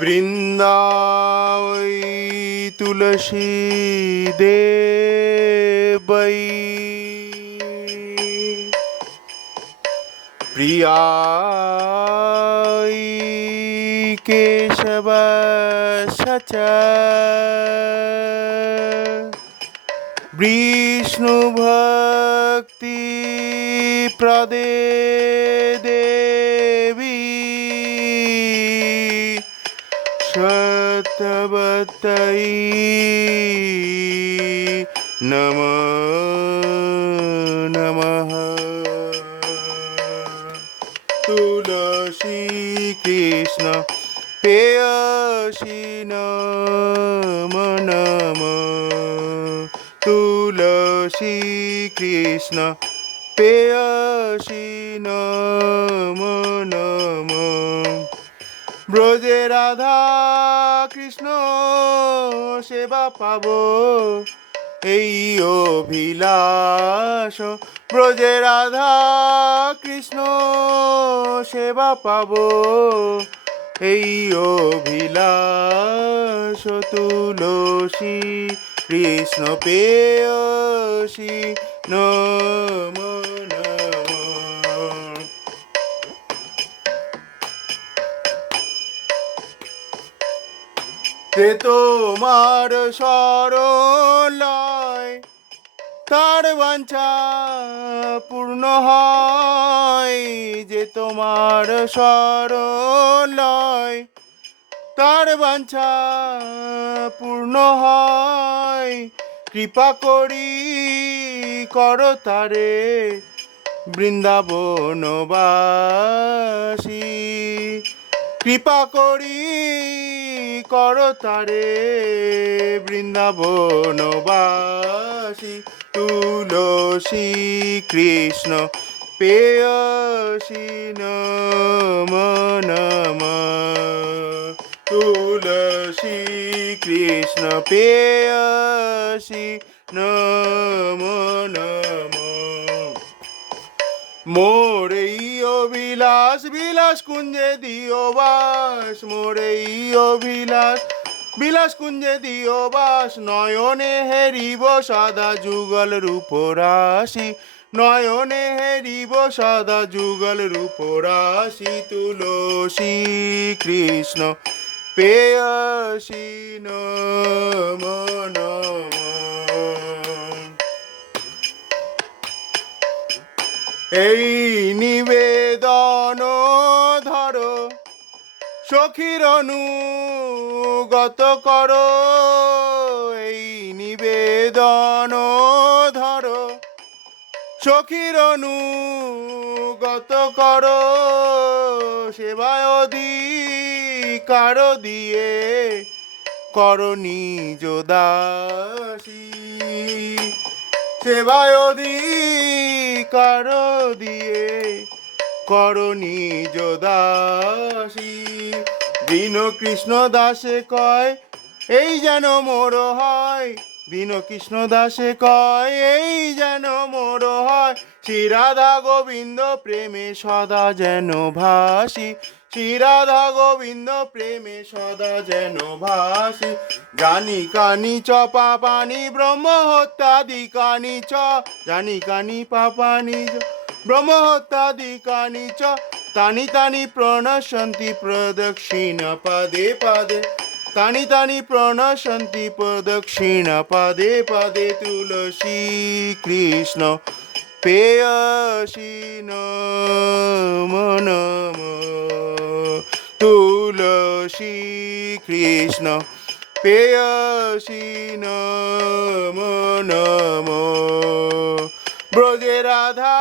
বৃন্দাবই তুলসী দেবই প্রিয়াই কেশব সচ। বিষ্ণু ভক্তি প্রদে সতবতই নম নমঃ তুলসী কৃষ্ণ পেয়সী নম নম তুলসী কৃষ্ণ পেয়সী নম নম ব্রজে রাধা কৃষ্ণ সেবা পাব। এই অভিলাষ, ব্রজে রাধা কৃষ্ণ সেবা পাব। এই অভিলাষ, তুলসী কৃষ্ণ পেয়সী নম যে তোমার সরলয় তার বাঞ্ছা পূর্ণ হয় যে তোমার সরলয় তার বাঞ্ছা পূর্ণ হয়। কৃপা করি, কর তারে বৃন্দাবনবাসী। কৃপা করি কর তারে। বৃন্দাবনবাসী তুলসী কৃষ্ণ পেয়সী নম নম। তুলসী কৃষ্ণ পেয়সী নম মোর এই অভিলাষ, বিলাস কুঞ্জে দিও বাস, মোর এই অভিলাষ, বিলাস কুঞ্জে দিও বাস, নয়নে হেরিব সদা যুগল রূপ রাশি নয়নে হেরিব সদা যুগল রূপ রাশি তুলসী কৃষ্ণ পেয়সী নম নম। এই নিবেদন ধরো, সখীর অনুগত করো, এই নিবেদন ধরো, সখীর অনুগত করো, সেবায় অধিকার দিয়ে করো নিজ দাসী, সেবায় অধিকার দিয়ে করণী যদাসী দীন কৃষ্ণ দাসে কয় এই যেন মোর হয় কৃষ্ণ দাসে কয়, এই যেন মোর হয়। শ্রী রাধা গোবিন্দ প্রেমে সদা যেন ভাসি। শ্রী রাধা গোবিন্দ প্রেমে সদা যেন ভাসি। জানি কানি চ, পাপানি ব্রহ্ম হত্যাদি কানি চ, জানি কানি পাপানি ব্রহ্ম হত্যাদি কানি চ, তানি তানি প্রণশন্তি প্রদক্ষিণ পাদে পাদে। তানি তানি প্রণশন্তি প্রদক্ষিণ পাদে পাদে তুলসী কৃষ্ণ পেয়সী নম নম তুলসী কৃষ্ণ পেয়সী নম নম ব্রজে রাধা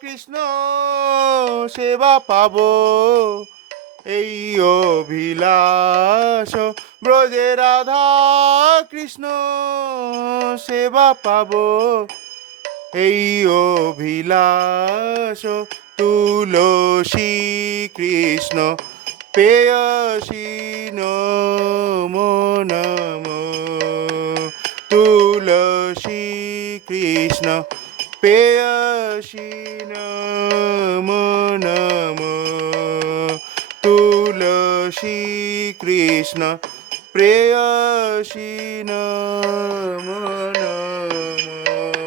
কৃষ্ণ, সেবা পাবো। এই অভিলাষ, ব্রজে রাধা কৃষ্ণ সেবা পাবো। এই অভিলাষ, তুলসী কৃষ্ণ পেয়সী নম তুলসী কৃষ্ণ পেয়সী নম তুলসী কৃষ্ণ প্রেয়সী নম নম।